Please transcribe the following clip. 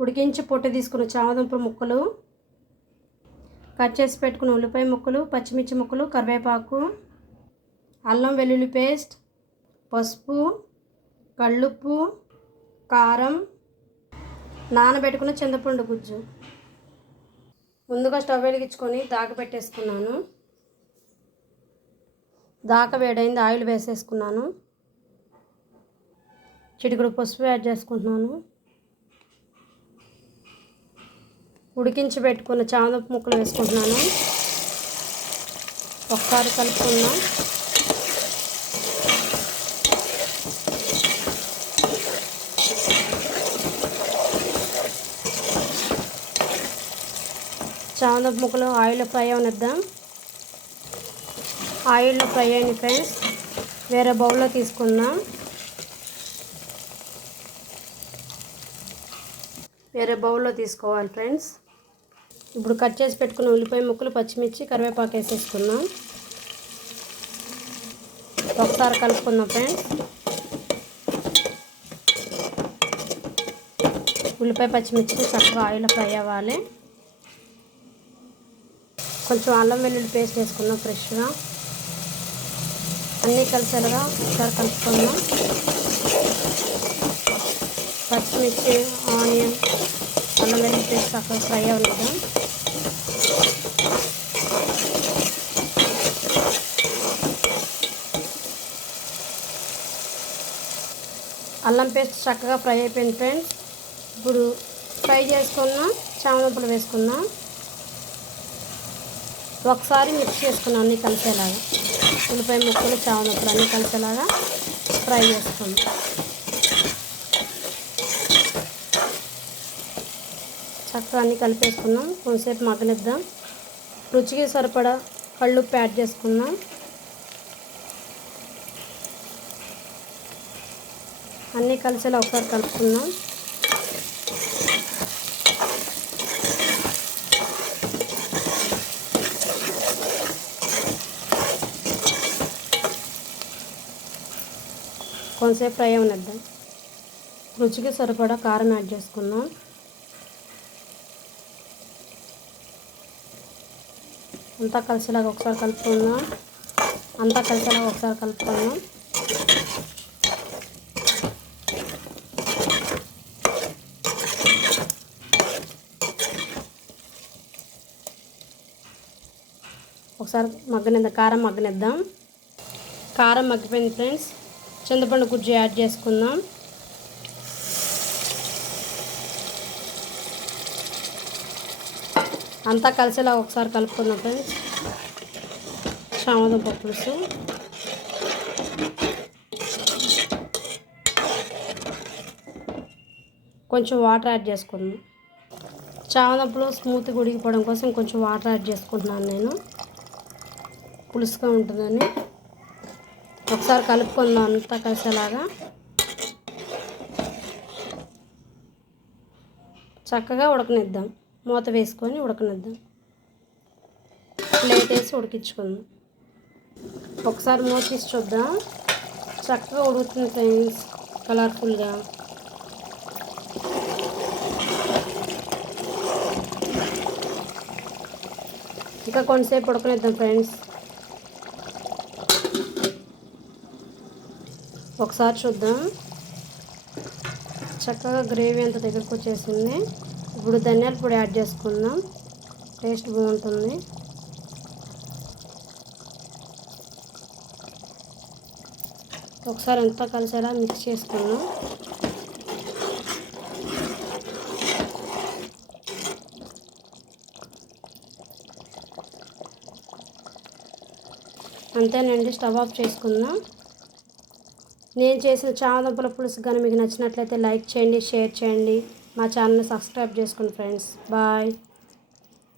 ఉడికించి పొట్టు తీసుకున్న చామదుంప ముక్కలు, కట్ చేసి పెట్టుకున్న ఉల్లిపాయ ముక్కలు, పచ్చిమిర్చి ముక్కలు, కరివేపాకు, అల్లం వెల్లుల్లి పేస్ట్, పసుపు, కల్లుప్పు, కారం, నానబెట్టుకున్న చింతపండు గుజ్జు. ముందుగా స్టవ్ వెలిగించుకొని దాక పెట్టేసుకున్నాను. దాక వేడైంది, ఆయిల్ వేసేసుకున్నాను. చిటికెడు పసుపు యాడ్ చేసుకుంటున్నాను. ఉడికించి పెట్టుకున్న చామదుంప ముక్కలు వేసుకుంటున్నాను. ఒకసారి కలుపుకుందాం. చామదుంప ముక్కలు ఆయిల్లో ఫ్రై అవనిద్దాం. ఆయిల్లో ఫ్రై అయిన ఫ్రెండ్స్ వేరే బౌల్లో తీసుకుందాం. వేరే బౌల్లో తీసుకోవాలి ఫ్రెండ్స్. ఇప్పుడు కట్ చేసి పెట్టుకున్న ఉల్లిపాయ ముక్కలు, పచ్చిమిర్చి, కరివేపాకు వేసేసుకుందాం. ఒకసారి కలుపుకుందాం ఫ్రెండ్స్. ఉల్లిపాయ పచ్చిమిర్చి చక్కగా ఆయిల్లో ఫ్రై అవ్వాలి. కొంచెం అల్లం వెల్లుల్లి పేస్ట్ వేసుకుందాం ఫ్రెష్గా. అన్నీ కలిసేలాగా ఒకసారి కలుపుకుందాం. పచ్చిమిర్చి, ఆనియన్, అల్లం వెల్లుల్లి పేస్ట్ చక్కగా ఫ్రై అవ్వలేదా. అల్లం పేస్ట్ చక్కగా ఫ్రై అయిపోయింది ఫ్రెండ్స్. ఇప్పుడు ఫ్రై చేసుకున్న చామదుంపలు వేసుకుందాం. ఒకసారి మిక్స్ చేసుకున్నాం అన్నీ కలిసేలాగా. ఉల్లిపాయ ముక్కలు, చామదుంపలు అన్నీ కలిసేలాగా ఫ్రై చేసుకుందాం. చక్కగా అన్నీ కలిపేసుకుందాం. కొంచెంసేపు మగ్గనిద్దాం. రుచికి సరిపడా కల్లుప్పు యాడ్ చేసుకుందాం. అన్నీ కలిసేలా ఒకసారి కలుపుకుందాం. కొంచెంసేపు ఫ్రై అవనిద్దాం. రుచికి సరిపడా కారం యాడ్ చేసుకుందాం. అంతా కలిసేలాగా ఒకసారి కలుపుకుందాం. ఒకసారి మగ్గనిద్దాం. కారం మగ్గనిద్దాం. కారం మగ్గిపోయింది ఫ్రెండ్స్. చింతపండు గుజ్జు యాడ్ చేసుకుందాం. అంతా కలిసేలా ఒకసారి కలుపుకుందాం ఫ్రెండ్స్. చామదుంప పులుసు కొంచెం వాటర్ యాడ్ చేసుకుందాం. చామదుంపలు స్మూత్గా ఉడికిపోవడం కోసం కొంచెం వాటర్ యాడ్ చేసుకుంటున్నాను నేను, పులుసుగా ఉంటుందని. ఒకసారి కలుపుకుందాం అంతా కలిసేలాగా. చక్కగా ఉడకనిద్దాం. మూత వేసుకొని ఉడకనిద్దాం. ప్లేట్ వేసి ఉడికించుకుందాం. ఒకసారి మూత తీసి చూద్దాం. చక్కగా ఉడుకుతుంది ఫ్రెండ్స్, కలర్ఫుల్గా. ఇంకా కొంతసేపు ఉడకనిద్దాం ఫ్రెండ్స్. ఒకసారి చూద్దాం. చక్కగా గ్రేవీ అంత దగ్గరకు వచ్చేసింది. ఇప్పుడు ధనియాల పొడి యాడ్ చేసుకుందాం. టేస్ట్ బాగుంటుంది. ఒకసారి అంతా కలిసేలా మిక్స్ చేసుకుందాం. అంతేనండి, స్టవ్ ఆఫ్ చేసుకుందాం. నేను చేసిన చామదుంపల పులుసు కానీ మీకు నచ్చినట్లయితే లైక్ చేయండి, షేర్ చేయండి. మా ఛానల్ని సబ్స్క్రైబ్ చేసుకోండి ఫ్రెండ్స్. బాయ్.